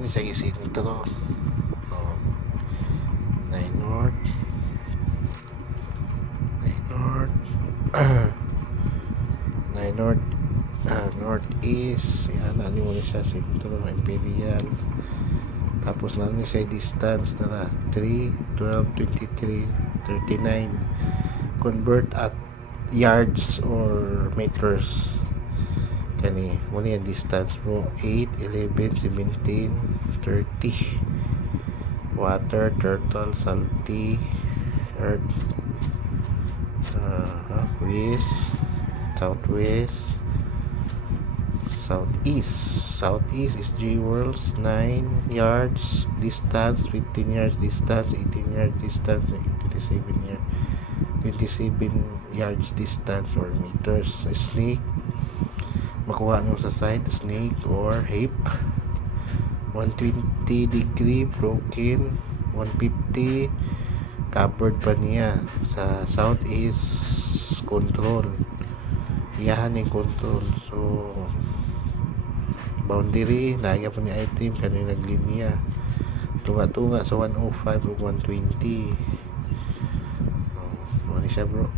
mo ni sa isintro. Oh. 9 north. 9 north. 9 north. Northeast. Yan, ano mo ni sa sentro. Imperial. Tapos na ni sa distance na 3, 12, 23, 39. Convert at yards or meters. Kani mo ni distance mo 8, 11, 17, 30. Water, turtle, salty, earth, west, southwest, southeast is J Worlds. 9 yards distance, 15 yards distance, 18 yards distance, 27 yards distance or meters. Snake, makuha nyo sa side, snake or hip. 120 degree broken, 150 covered pa niya sa southeast control. Iyahan yung control. So boundary naya pa ni item kanina naglinya tunga-tunga sa 105 o 120. Ano siya bro?